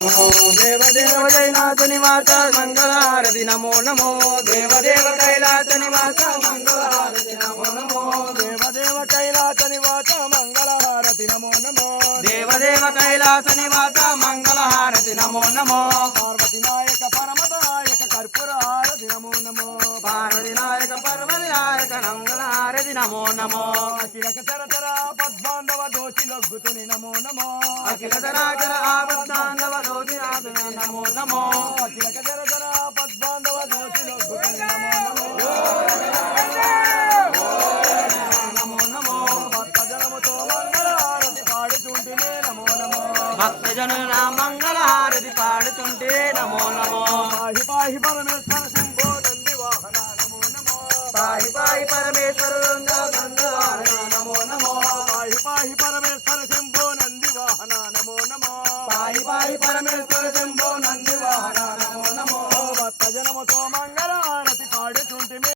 దేవదేవ కైలాస నివాస మంగళహారతి నమో నమో దేవదేవ కైలాస నివాస మంగళహారతి నమో నమో దేవదేవ కైలాస నివాస మంగళహారతి నమో నమో దేవదేవ కైలాస నివాస మంగళహారతి నమో నమో పార్వతి నాయక పరమద నాయక కర్పూర హారతి నమో నమో పార్వతి నాయక పరమద నాయక మంగళహారతి నమో నమో అఖిలక చరచర పద్మాండవ దోషి లొగ్గుతుని నమో నమో అఖిల చరాచర ఆపద్బాంధవ దోషి నమో నమో అఖిలక చరచర పద్మాండవ దోషి లొగ్గుతుని నమో నమో నమో నమో భక్తజనముతో మంగళహారతి పాడుచుంటినే నమో నమో భక్తజనుల మంగళహారతి పాడుచుంటే నమో నమో పాహి పాహి పరమేశ్వర శంభో నంది వాహన నమో నమో పాహి పాహి పరమేశ్వర నమో నమో పాహి పాహి పరమేశ్వర శంభో నంది వాహన నమో నమో పాహి పాహి పరమేశ్వర శంభో నంది వాహన నమో నమో భక్తజనముతో మంగళహారతి పాడుచుంటిమే